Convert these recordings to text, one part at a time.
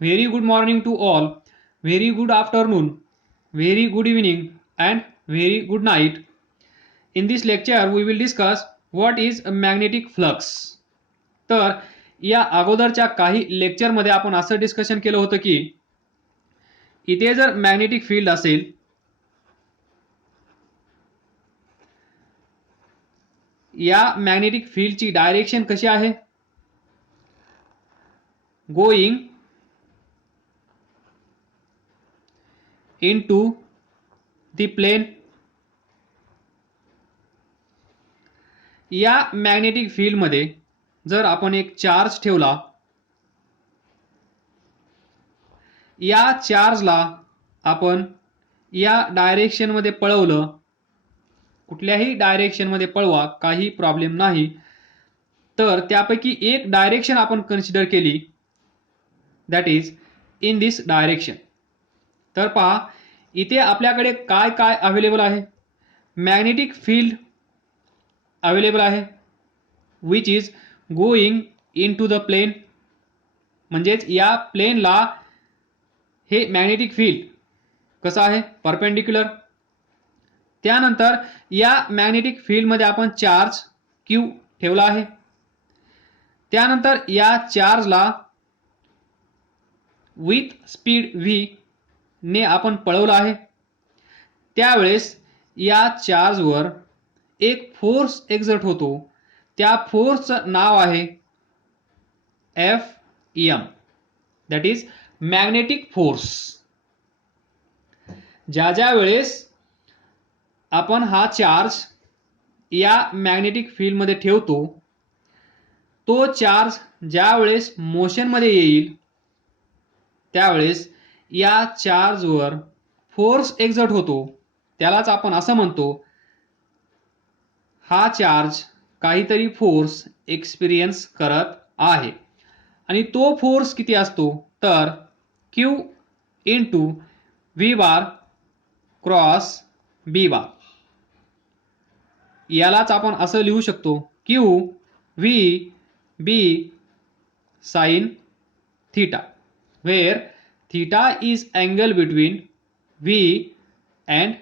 Very good morning to all. Very good afternoon. Very good evening and very good night. In this lecture we will discuss what is a magnetic flux. तर या अगोदरच्या काही लेक्चरमध्ये आपण असं discussion केलं होतं की इथे जर मॅग्नेटिक फील्ड असेल या मॅग्नेटिक फील्डची डायरेक्शन कशी आहे गोइंग इनटू द प्लेन या मॅग्नेटिक फील्डमध्ये जर आपण एक चार्ज ठेवला या चार्जला आपण या डायरेक्शनमध्ये पळवलं कुठल्याही डायरेक्शनमध्ये पळवा काही प्रॉब्लेम नाही तर त्यापैकी एक डायरेक्शन आपण कन्सिडर केली that is in this direction तर पहा इथे आपल्याकडे काय काय अवेलेबल आहे मॅग्नेटिक फील्ड अवेलेबल आहे which is going into the plane म्हणजेच या प्लेनला हे मॅग्नेटिक फील्ड कसं आहे परपेंडिक्युलर त्यानंतर या मॅग्नेटिक फील्डमध्ये आपण चार्ज क्यू ठेवला आहे त्यानंतर या चार्जला विथ स्पीड व्ही ने आपण पळवलं आहे त्यावेळेस या चार्जवर एक फोर्स एक्झर्ट होतो त्या फोर्सचं नाव आहे F M that is magnetic force ज्या वेळेस आपण हा चार्ज या मॅग्नेटिक फील्डमध्ये ठेवतो तो चार्ज ज्या वेळेस मोशनमध्ये येईल त्यावेळेस या चार्जवर फोर्स एक्झर्ट होतो त्यालाच आपण असं म्हणतो हा चार्ज काहीतरी फोर्स एक्सपिरियन्स करत आहे आणि तो फोर्स किती असतो तर Q into V bar cross B bar यालाच आपण असं लिहू शकतो Q V B sine theta where theta is angle between V and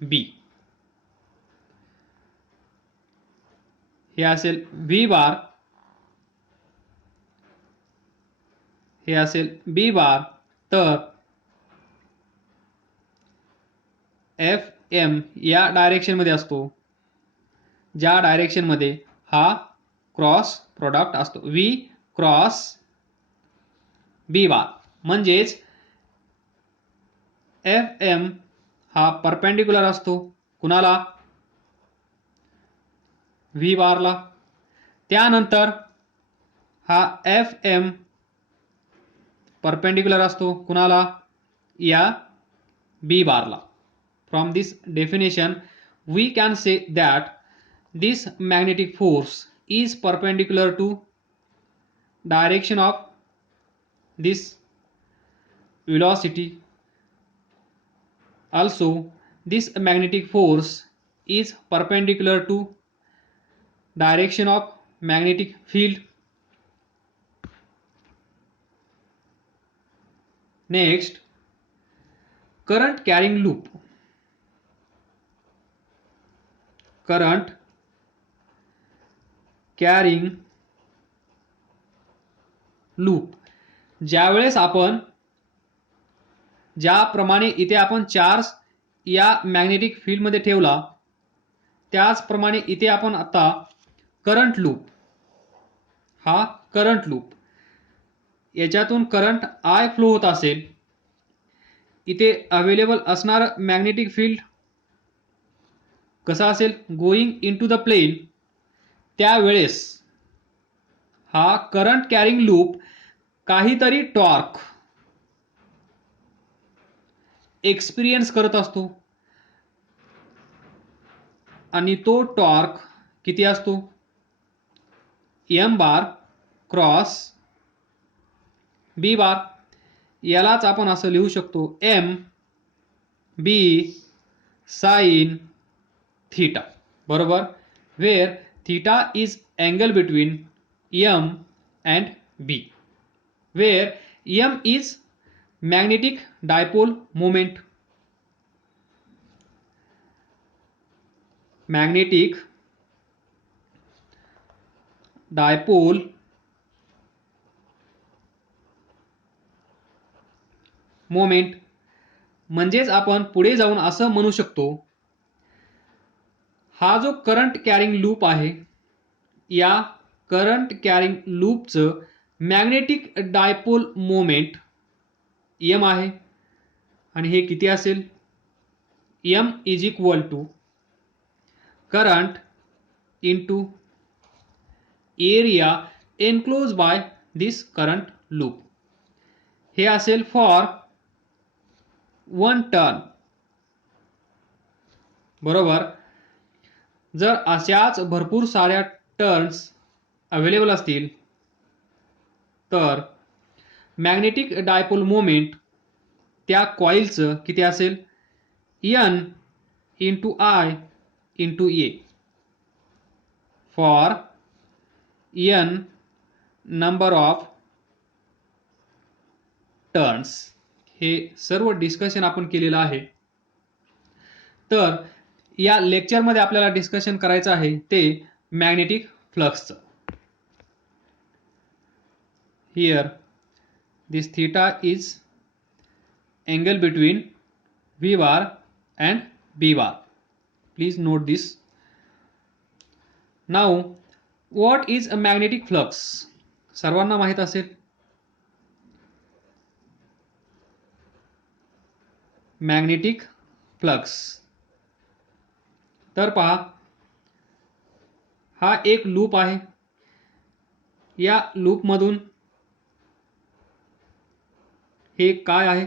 B हे असेल व्ही बार हे असेल बी बार तर एफ एम या डायरेक्शनमध्ये असतो ज्या डायरेक्शनमध्ये हा क्रॉस प्रोडक्ट असतो व्ही क्रॉस बी बार म्हणजेच एफ एम हा परपेंडिक्युलर असतो कुणाला व्ही बारला त्यानंतर हा एफ एम परपेंडिक्युलर असतो कुणाला या बी बारला from this definition we can say that this magnetic force is perpendicular to direction of this velocity also this magnetic force is perpendicular to direction of magnetic field next current carrying loop current carrying loop ज्यावेळेस आपण ज्याप्रमाणे इथे आपण charge या magnetic फील्डमध्ये ठेवला त्याचप्रमाणे इथे आपण आता करंट लूप हा करंट लूप याच्यातून करंट आय फ्लो होत असेल इथे अवेलेबल असणार मॅग्नेटिक फील्ड कसं असेल गोइंग इनटू द प्लेन त्यावेळेस हा करंट कॅरिंग लूप काहीतरी टॉर्क एक्सपिरियन्स करत असतो आणि तो टॉर्क किती असतो एम बार क्रॉस बी बार यालाच आपण असं लिहू शकतो एम बी साइन थीटा बरोबर wear theta is angle between m and b where M is magnetic dipole moment. Magnetic dipole moment. म्हणजेच आपण पुढे जाऊन असं म्हणू शकतो, हा जो करंट कॅरिंग लूप आहे, या करंट कॅरिंग लूपचं मॅग्नेटिक डायपोल मोमेंट एम आहे. आणि हे किती असेल? M is equal to current into area enclose by this current loop. हे असेल फॉर 1 टर्न. बरोबर. जर अशाच भरपूर साऱ्या टर्न्स अवेलेबल असतील तर मॅग्नेटिक डायपोल मोमेंट त्या कॉइलचं किती असेल? N into I into A for N number of turns. हे सर्व डिस्कशन आपण केलेलं आहे. तर या लेक्चरमध्ये आपल्याला डिस्कशन करायचं आहे ते मॅग्नेटिक फ्लक्सचं. Here this theta is angle between V bar and B bar. Please note this. Now what is a magnetic flux? सर्वांना माहित असेल. Magnetic flux. तर पहा, हा एक लूप आहे. या लूपमधून हे काय आहे?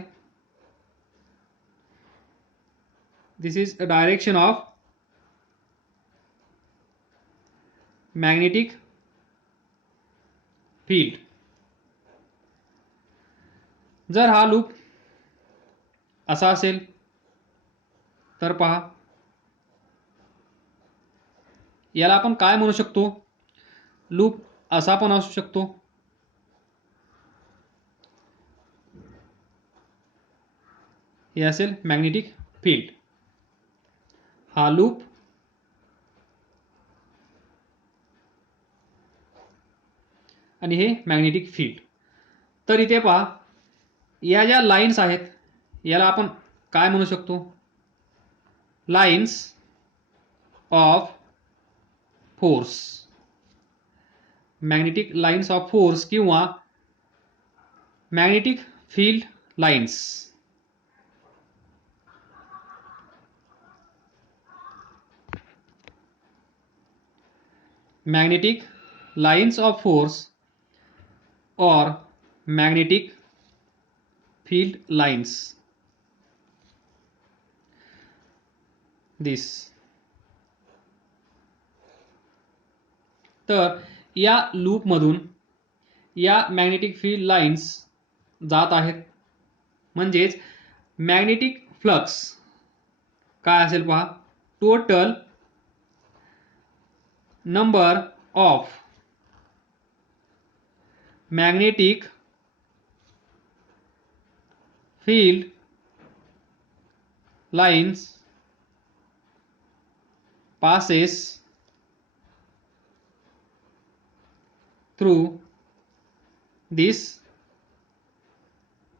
This is a direction of magnetic field. जर हा लूप असा असेल तर पहा, याला आपण काय म्हणू शकतो? लूप असा पण असू शकतो. हे असेल मॅग्नेटिक फील्ड. हा लूप आणि हे मॅग्नेटिक फील्ड. तर इथे पहा, या ज्या लाईन्स आहेत याला आपण काय म्हणू शकतो? Lines of force. Magnetic lines of force किंवा magnetic field lines. magnetic lines of force or magnetic field lines. This. तर या लूप मधून या मॅग्नेटिक फील्ड लाईन्स जात आहेत. म्हणजेच मॅग्नेटिक फ्लक्स काय असेल पहा, total number of magnetic field lines passes through this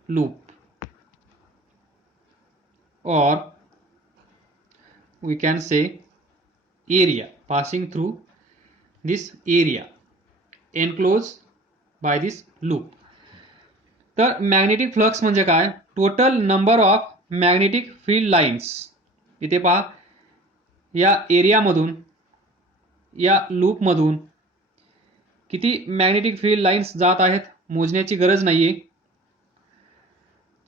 loop, or we can say area passing through this area enclosed by this loop. तर मॅग्नेटिक फ्लक्स म्हणजे काय? Total number of magnetic field lines. इथे पहा, या एरियामधून या लूपमधून किती magnetic field lines जात आहेत मोजण्याची गरज नाहीये.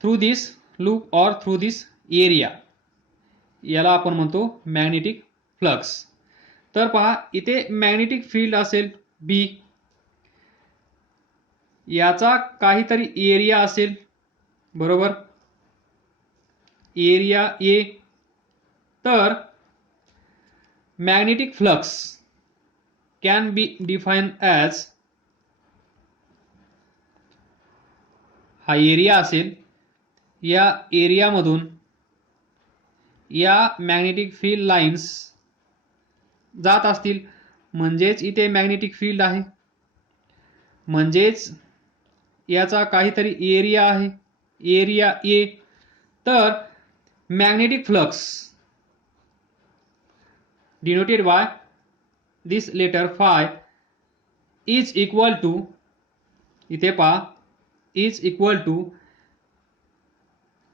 थ्रू दिस लूप और थ्रू दिस एरिया, याला आपण म्हणतो मॅग्नेटिक फ्लक्स. तर पहा, इथे मॅग्नेटिक फील्ड असेल बी, याचा काहीतरी एरिया असेल. बरोबर. Area A. तर magnetic flux can be define as हा एरिया असेल, या एरियामधून या मॅग्नेटिक फील्ड लाईन्स जात असतील, म्हणजेच इथे मॅग्नेटिक फील्ड आहे, म्हणजेच याचा काहीतरी एरिया आहे, एरिया ए. तर magnetic flux denoted by this letter phi is equal to, इथे पहा, is equal to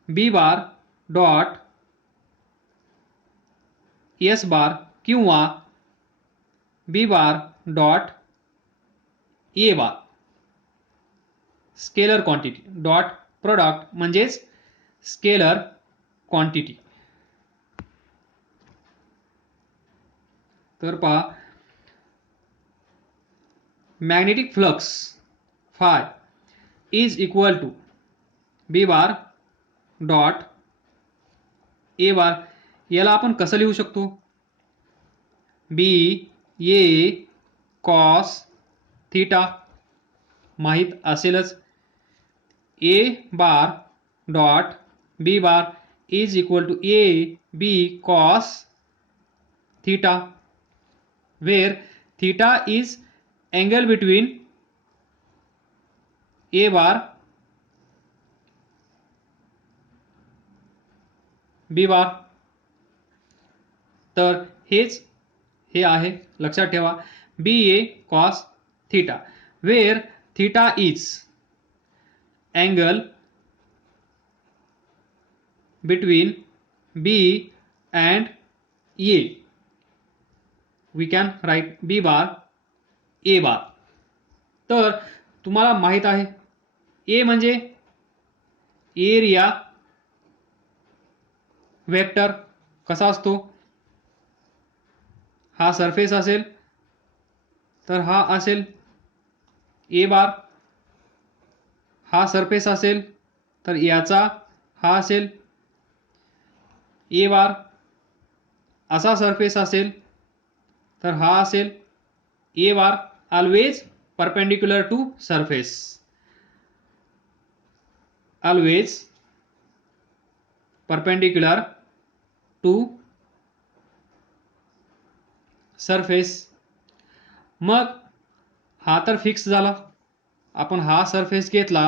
B bar dot S bar किंवा B bar dot A bar scalar quantity dot product म्हणजेच स्केलर क्वांटिटी. तर पहा, magnetic flux phi is equal to B bar dot A bar. याला आपण कसं लिहू शकतो? बी ए कॉस थीटा माहीत असेलच. A bar dot B bar is equal to A B cos theta, where theta is angle between a bar b bar. तर हेच हे आहे, लक्षात ठेवा, B A cos theta, where theta is angle between B and A. We can write B bar A bar. तर तुम्हाला माहित आहे ए म्हणजे एरिया वेक्टर कसा असतो. हा सरफेस असेल तर हा असेल ए बार, हा सरफेस असेल तर याचा हा असेल ए बार, असा सरफेस असेल तर हा असेल A bar, always perpendicular to surface, always perpendicular to surface. मग हा तर फिक्स झाला, आपण हा सरफेस घेतला,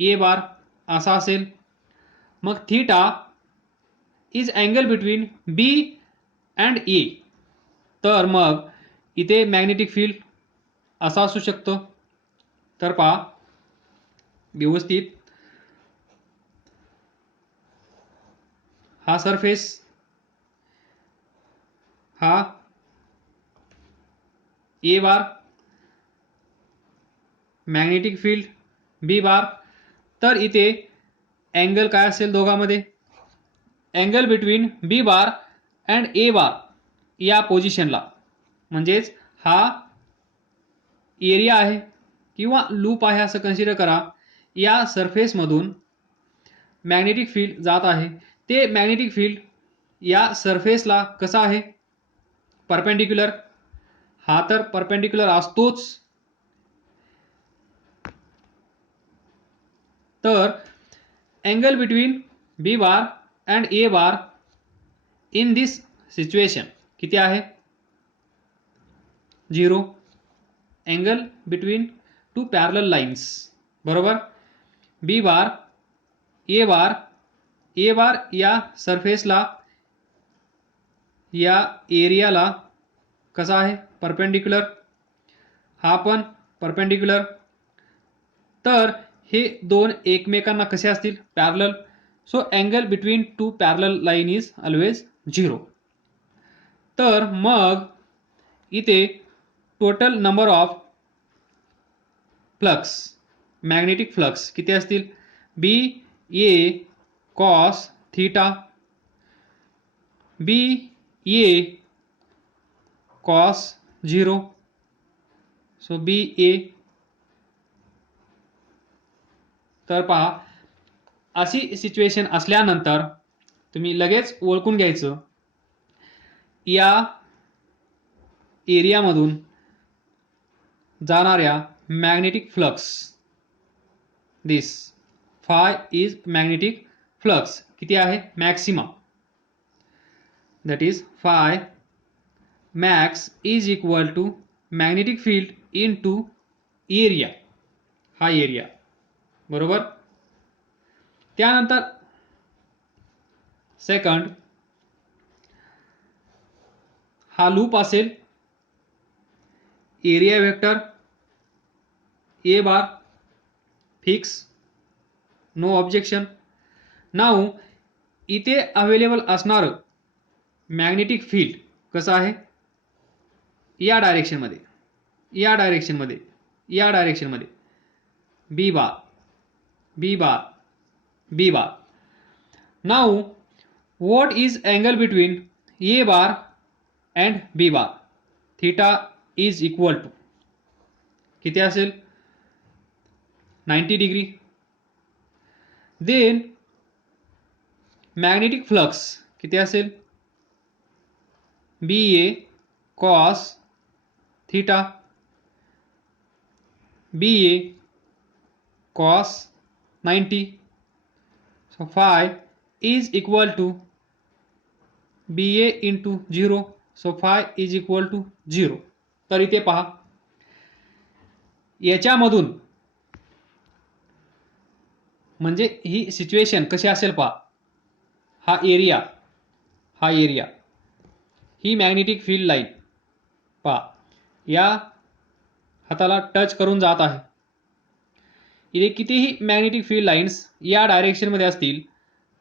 ए बार असा असेल. मग theta is angle between B and A. तर मग इथे मॅग्नेटिक फील्ड असा असू शकतो. तर पहा व्यवस्थित, हा सरफेस, हा ए बार, मॅग्नेटिक फील्ड बी बार. तर इथे अँगल काय असेल दोघांमध्ये? Angle between B bar and A bar या पोझिशनला, म्हणजेच हा एरिया आहे किंवा लूप आहे असं कन्सिडर करा. या सरफेसमधून मॅग्नेटिक फील्ड जात आहे. ते मॅग्नेटिक फील्ड या सरफेसला कसं आहे? परपेंडिक्युलर. हा तर परपेंडिक्युलर असतोच. तर angle between B bar and A bar in this situation किती आहे? 0. Angle between two parallel lines, बरोबर. B bar A bar, A bar या सरफेसला, या एरियाला कसा आहे? परपेंडिक्युलर. हा पण परपेंडिक्युलर. तर हे दोन एकमेकांना कसे असतील? Parallel. So angle between two parallel line is always 0. तर मग इथे total number of flux, magnetic flux किती असतील? बी A cos theta, B A cos 0. So बी ए. तर पहा, अशी सिच्युएशन असल्यानंतर तुम्ही लगेच ओळखून घ्यायचं, या एरियामधून जाणाऱ्या magnetic flux this phi is magnetic flux किती आहे maxima that is phi max is equal to magnetic field into area हा एरिया बरोबर. त्यानंतर सेकंड हा लूप असेल area vector A bar fix no objection. Now इथे available असणार magnetic field कसं आहे या डायरेक्शनमध्ये या डायरेक्शनमध्ये या डायरेक्शनमध्ये B bar B bar B bar. Now what is angle between A bar and B bar theta is equal to किती असेल 90 डिग्री. देन मॅग्नेटिक फ्लक्स किती असेल B A cos theta B A cos 90. So phi is equal to BA into 0. So phi is equal to 0. तर इथे पहा याच्यामधून म्हणजे ही situation कशी असेल पहा हा एरिया ही मॅग्नेटिक फील्ड लाईन पहा या हाताला टच करून जात आहे. इथे कितीही मॅग्नेटिक फील्ड लाईन्स या डायरेक्शनमध्ये असतील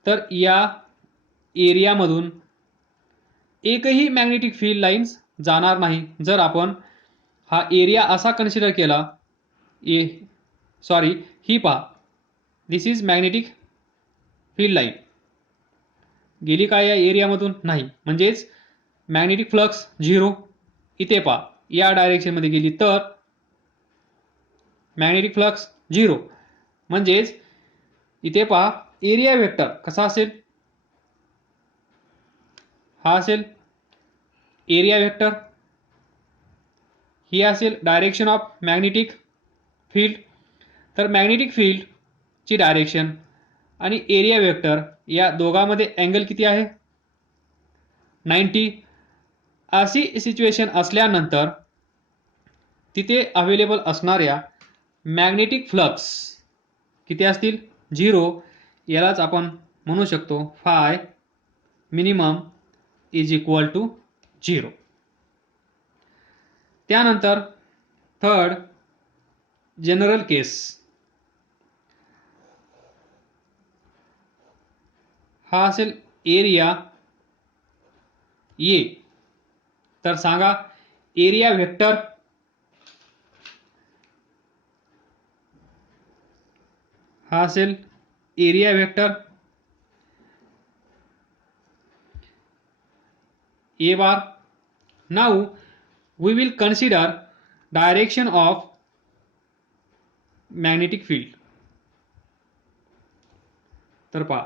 तर या एरियामधून एकही मॅग्नेटिक फील्ड लाईन्स जाणार नाही जर आपण हा एरिया असा कन्सिडर केला ही पहा this is magnetic field line गेली काय या एरियामधून नाही म्हणजेच मॅग्नेटिक फ्लक्स 0. इथे पहा या डायरेक्शनमध्ये गेली तर मॅग्नेटिक फ्लक्स 0 म्हणजेच इथे पहा एरिया वेक्टर कसा असेल हा असेल एरिया वेक्टर ही असेल डायरेक्शन ऑफ मॅग्नेटिक फील्ड. तर मॅग्नेटिक फील्डची डायरेक्शन आणि एरिया वेक्टर या दोघांमध्ये अँगल किती आहे 90. अशी सिच्युएशन असल्यानंतर तिथे अवेलेबल असणाऱ्या मॅग्नेटिक फ्लक्स किती असतील 0. यालाच आपण म्हणू शकतो phi minimum is equal to 0. त्यानंतर थर्ड जनरल केस हा असेल एरिया ए. तर सांगा एरिया वेक्टर हा असेल area vector A bar. Now we will consider direction of magnetic field. तर पहा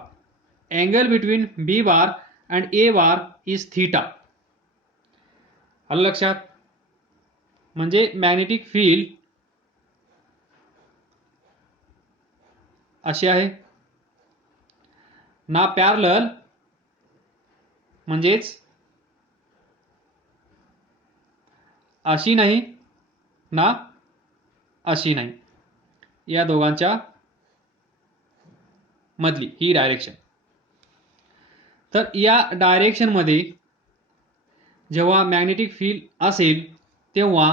angle between B bar and A bar is theta. आलं लक्षात म्हणजे मॅग्नेटिक फील्ड अशी आहे ना पॅरलल म्हणजेच अशी नाही ना अशी नाही या दोघांच्या मधली ही डायरेक्शन. तर या डायरेक्शनमध्ये जेव्हा मॅग्नेटिक फील्ड असेल तेव्हा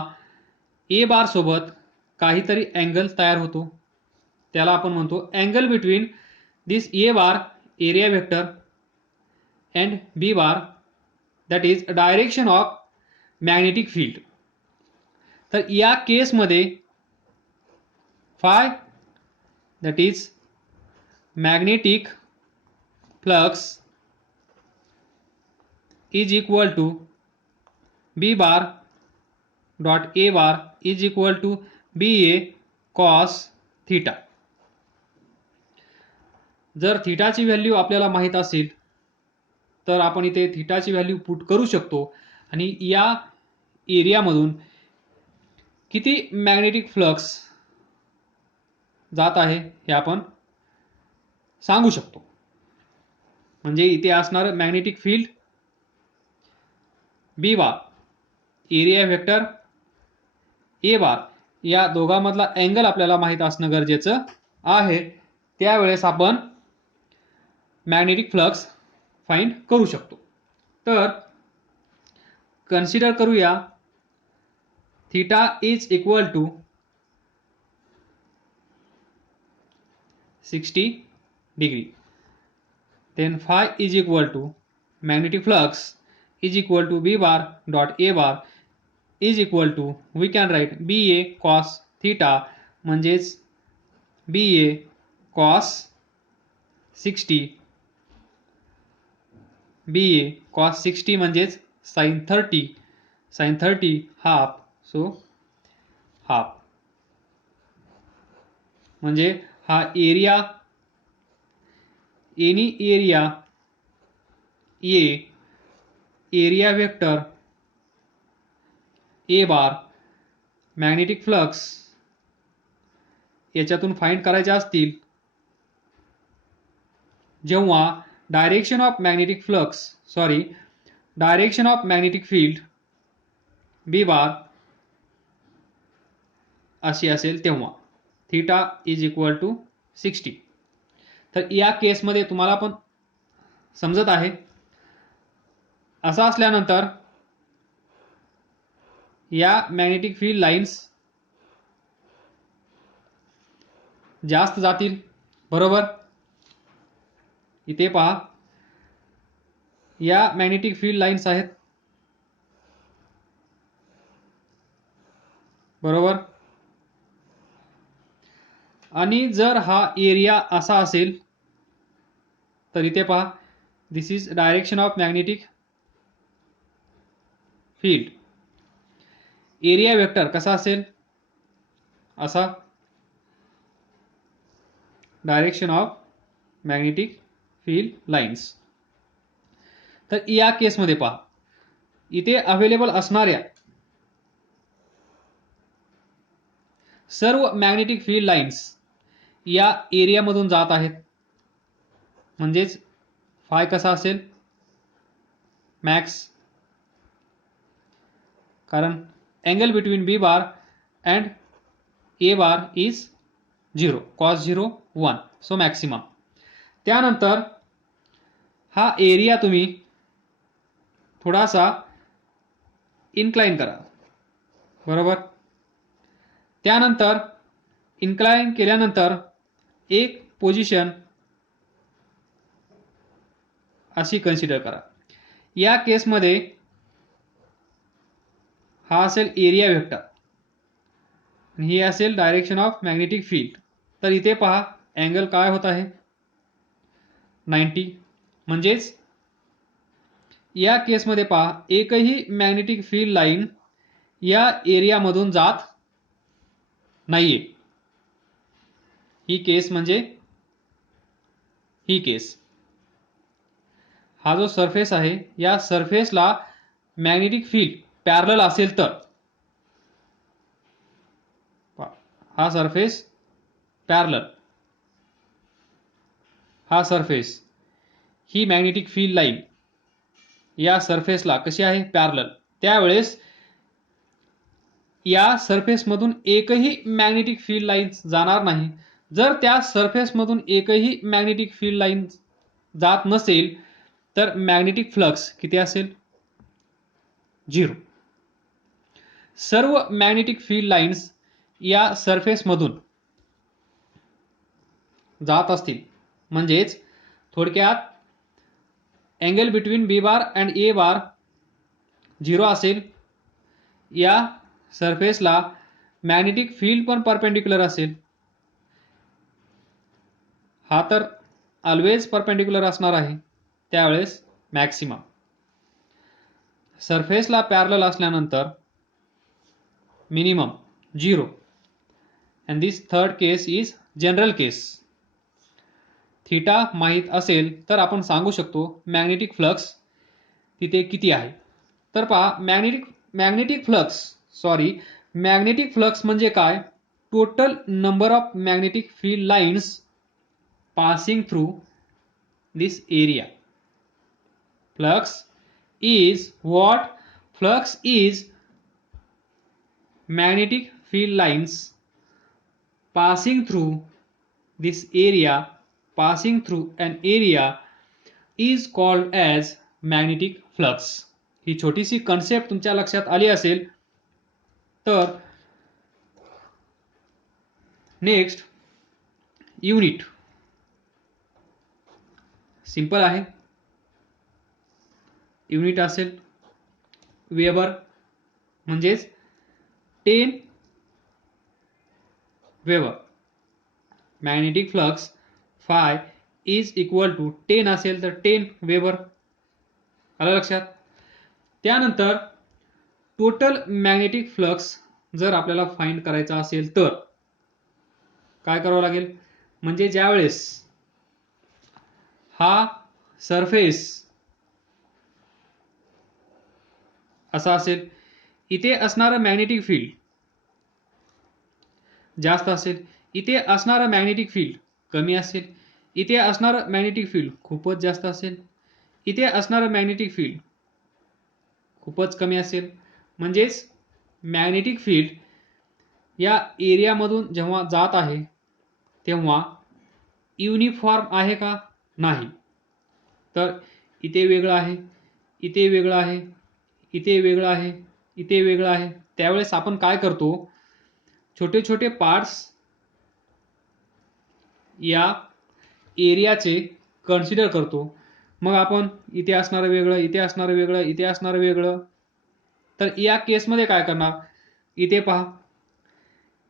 ए बार सोबत काहीतरी अँगल तयार होतो त्याला आपण म्हणतो angle between this A bar area vector and B bar that is direction of magnetic field. तर या केसमध्ये phi that is magnetic flux is equal to B bar dot A bar is equal to B A cos theta. जर थीटाची value आपल्याला माहीत असेल तर आपण इथे थीटाची व्हॅल्यू पुट करू शकतो आणि या एरियामधून किती मॅग्नेटिक फ्लक्स जात आहे हे आपण सांगू शकतो. म्हणजे इथे असणार magnetic field B bar, area vector A bar, या दोघांमधला अँगल आपल्याला माहित असणं गरजेचं आहे. त्यावेळेस आपण मॅग्नेटिक फ्लक्स फाइंड करू शकतो. तर कन्सिडर करूया theta is equal to 60 degree, then phi is equal to magnetic flux is equal to B bar dot A bar is equal to, we can write BA cos theta म्हणजेच BA cos 60, BA cos 60 म्हणजेच sin 30 half, so half म्हणजे हा area, any area A, area vector A bar, magnetic flux याच्यातून find करायचे असतील, जेव्हा direction of magnetic field B bar अशी असेल तेव्हा थीटा इज इक्वल टू 60. तर या केसमध्ये तुम्हाला पण समजत आहे. असं असल्यानंतर या मॅग्नेटिक फील्ड लाईन्स जास्त जातील, बरोबर. इथे पहा, या मॅग्नेटिक फील्ड लाईन्स आहेत, बरोबर. आणि जर हा एरिया असा असेल तर इथे पहा, this is direction of magnetic field. Area vector कसा असेल, असा direction of magnetic field lines. तर या केसमध्ये पहा, इथे अवेलेबल असणाऱ्या सर्व मॅग्नेटिक फील्ड लाईन्स या एरियामधून जात आहेत. म्हणजेच फाय कसा असेल, मॅक्स, कारण angle between B bar and A bar is 0, cos 0 1, so maximum. त्यानंतर हा एरिया तुम्ही थोडासा इन्क्लाइन करा, बरोबर. त्यानंतर इन्क्लाइन केल्यानंतर एक पोझिशन अशी कन्सिडर करा. या केसमध्ये हा असेल एरिया वेक्टर आणि ही असेल डायरेक्शन ऑफ मॅग्नेटिक फील्ड. तर इथे पहा, अँगल काय होत आहे, 90. म्हणजेच या केसमध्ये पहा, एकही मॅग्नेटिक फील्ड लाईन या एरियामधून जात नाहीये. ही केस म्हणजे ही केस. हा जो सरफेस आहे, या सरफेसला मॅग्नेटिक फील्ड पॅरलल असेल तर, हा सरफेस पॅरलल, हा सरफेस, ही मॅग्नेटिक फील्ड लाईन या सरफेसला कशी आहे, पॅरलल. त्यावेळेस या सरफेसमधून एकही मॅग्नेटिक फील्ड लाईन जाणार नाही. जर त्या सरफेसमधून एकही मॅग्नेटिक फील्ड लाईन जात नसेल तर मॅग्नेटिक फ्लक्स किती असेल, 0. सर्व मॅग्नेटिक फील्ड लाईन्स या सरफेसमधून जात असतील, म्हणजेच थोडक्यात angle between B bar and A bar 0 असेल. या सरफेसला मॅग्नेटिक फील्ड पण परपेंडिक्युलर असेल. हा तर ऑलवेज परपेंडिक्युलर असणार आहे. त्यावेळेस मॅक्सिमम. सरफेसला पॅरलल असल्यानंतर minimum 0. And this third case is general case. Theta माहीत असेल तर आपण सांगू शकतो मॅग्नेटिक फ्लक्स तिथे किती आहे. तर पहा, मॅग्नेटिक फ्लक्स म्हणजे काय, total number of magnetic field lines passing through this area. Flux is what? Flux is magnetic field lines passing through this area, passing through an area is called as magnetic flux. ही छोटीशी concept तुमच्या लक्षात आली असेल तर next unit simple आहे. Unit असेल weber म्हणजेच 10 weber. Magnetic flux phi is equal to 10 असेल तर 10 वेबर. आलं लक्षात. त्यानंतर टोटल मॅग्नेटिक फ्लक्स जर आपल्याला फाइंड करायचा असेल तर काय करावं लागेल, म्हणजे ज्यावेळेस हा सरफेस असा असेल, इथे असणारं मॅग्नेटिक फील्ड जास्त असेल, इथे असणारं मॅग्नेटिक फील्ड कमी असेल, इथे असणारं मॅग्नेटिक फील्ड खूपच जास्त असेल, इथे असणारं मॅग्नेटिक फील्ड खूपच कमी असेल. म्हणजेच मॅग्नेटिक फील्ड या एरियामधून जेव्हा जात आहे तेव्हा युनिफॉर्म आहे का? नाही. तर इथे वेगळं आहे, इथे वेगळं आहे, इथे वेगळं आहे, इथे वेगळं आहे. त्यावेळेस आपण काय करतो, छोटे छोटे पार्ट्स या एरियाचे कन्सिडर करतो. मग आपण इथे असणारं वेगळं, इथे असणारं वेगळं, इथे असणारं वेगळं. तर या केसमध्ये काय करणार, इथे पहा,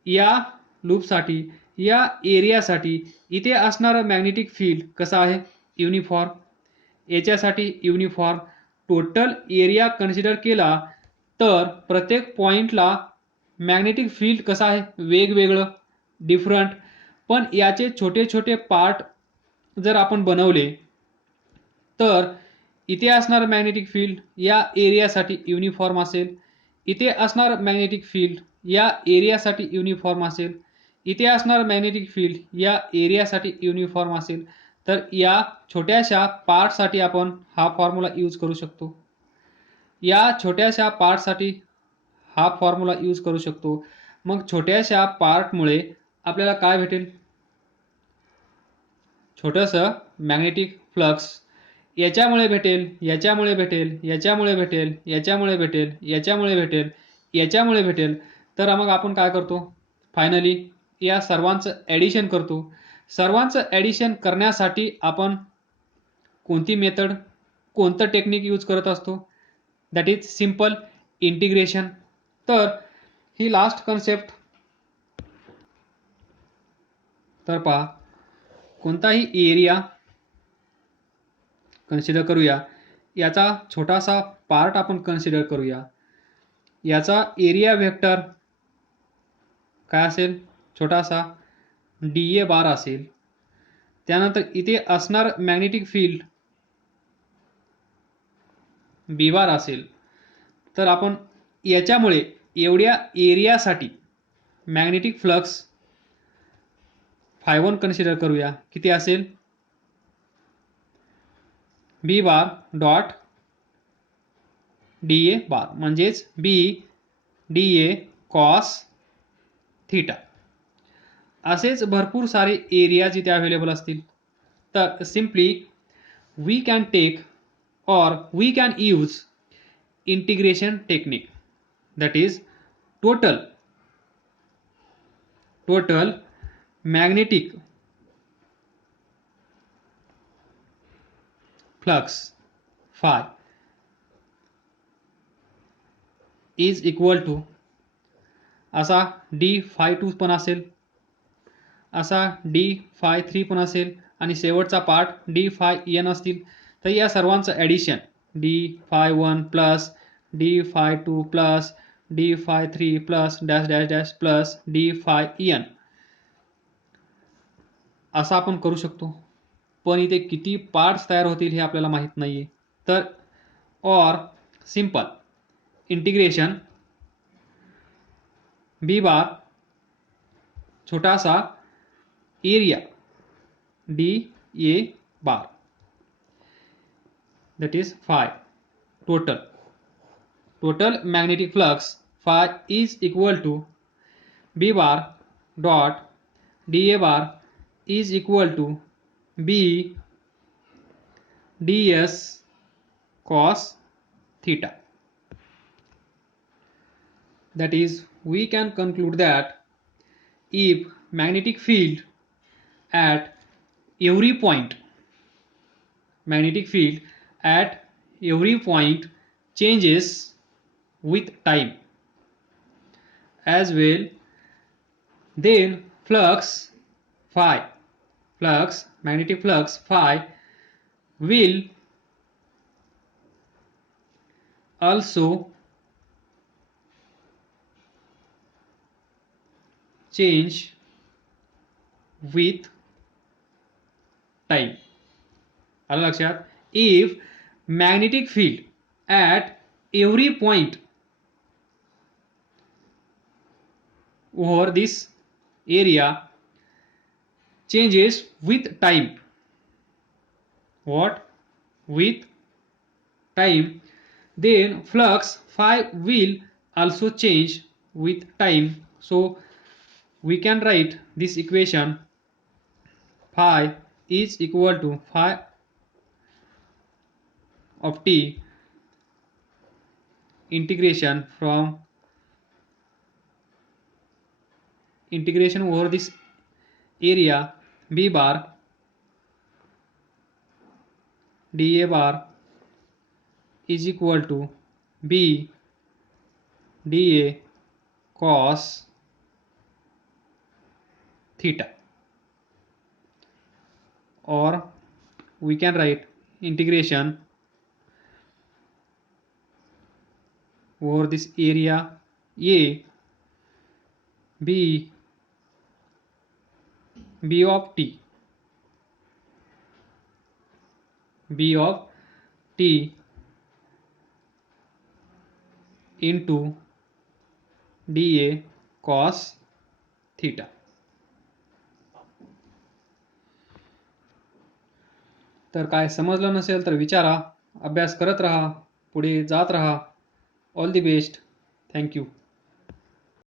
या लूपसाठी या एरियासाठी इथे असणारं मॅग्नेटिक फील्ड कसं आहे, युनिफॉर्म. याच्यासाठी युनिफॉर्म. टोटल एरिया कन्सिडर केला तर प्रत्येक पॉइंटला मॅग्नेटिक फील्ड कसं आहे, वेगवेगळं, डिफरंट. पण याचे छोटे छोटे पार्ट जर आपण बनवले तर इथे असणारं मॅग्नेटिक फील्ड या एरियासाठी युनिफॉर्म असेल, इथे असणारं मॅग्नेटिक फील्ड या एरियासाठी युनिफॉर्म असेल, इथे असणारं मॅग्नेटिक फील्ड या एरियासाठी युनिफॉर्म असेल. तर या छोट्याशा पार्टसाठी आपण हा फॉर्म्युला यूज करू शकतो. या छोट्याशा पार्टसाठी हा फॉर्म्युला यूज करू शकतो. मग छोट्याशा पार्टमुळे आपल्याला काय भेटेल, छोटंसं मॅग्नेटिक फ्लक्स याच्यामुळे भेटेल, याच्यामुळे भेटेल, याच्यामुळे भेटेल, याच्यामुळे भेटेल, याच्यामुळे भेटेल, याच्यामुळे भेटेल. तर मग आपण काय करतो, फायनली या सर्वांचं ॲडिशन करतो. सर्वांचं ॲडिशन करण्यासाठी आपण कोणती मेथड, कोणतं टेक्निक यूज करत असतो, दॅट इज सिंपल इंटिग्रेशन. तर ही लास्ट कन्सेप्ट. तर पहा, कोणताही एरिया कन्सिडर करूया, याचा छोटासा पार्ट आपण कन्सिडर करूया. याचा एरिया वेक्टर काय असेल, छोटासा डी ए बार असेल. त्यानंतर इथे असणार मॅग्नेटिक फील्ड बी बार असेल. तर आपण याच्यामुळे एवढ्या एरियासाठी मॅग्नेटिक फ्लक्स फाय1 कन्सिडर करूया. किती असेल, बी bar dot D A bar, म्हणजेच B D A cos theta. असेच भरपूर सारे एरियाज इथे अवेलेबल असतील. तर simply we can take or we can use integration technique, that is total magnetic flux phi is equal to असा d phi 2 पण असेल, असा d phi 3 पण असेल आणि शेवटचा पार्ट d phi n असतील. तर या सर्वांचं addition d phi 1 plus d phi 2 plus d phi 3 plus dash dash dash plus d phi n असं आपण करू शकतो. पण इथे किती पार्ट्स तयार होतील हे आपल्याला माहीत नाहीये. तर और सिंपल इंटिग्रेशन बी बार छोटा सा area D A bar, that is phi. Total magnetic flux phi is equal to b bar dot dA bar is equal to b ds cos theta. That is, we can conclude that if magnetic field at every point changes with time as well, then magnetic flux phi will also change with time. आलं लक्षात? If magnetic field at every point over this area changes with time, with time, then flux phi will also change with time. So we can write this equation: phi is equal to phi of t integration over this area b bar dA bar is equal to b dA cos theta, or we can write integration over this area a b of t into dA cos theta. तर काय समजलं नसेल तर विचारा, अभ्यास करत राहा, पुढे जात राहा. All the best. थँक्यू.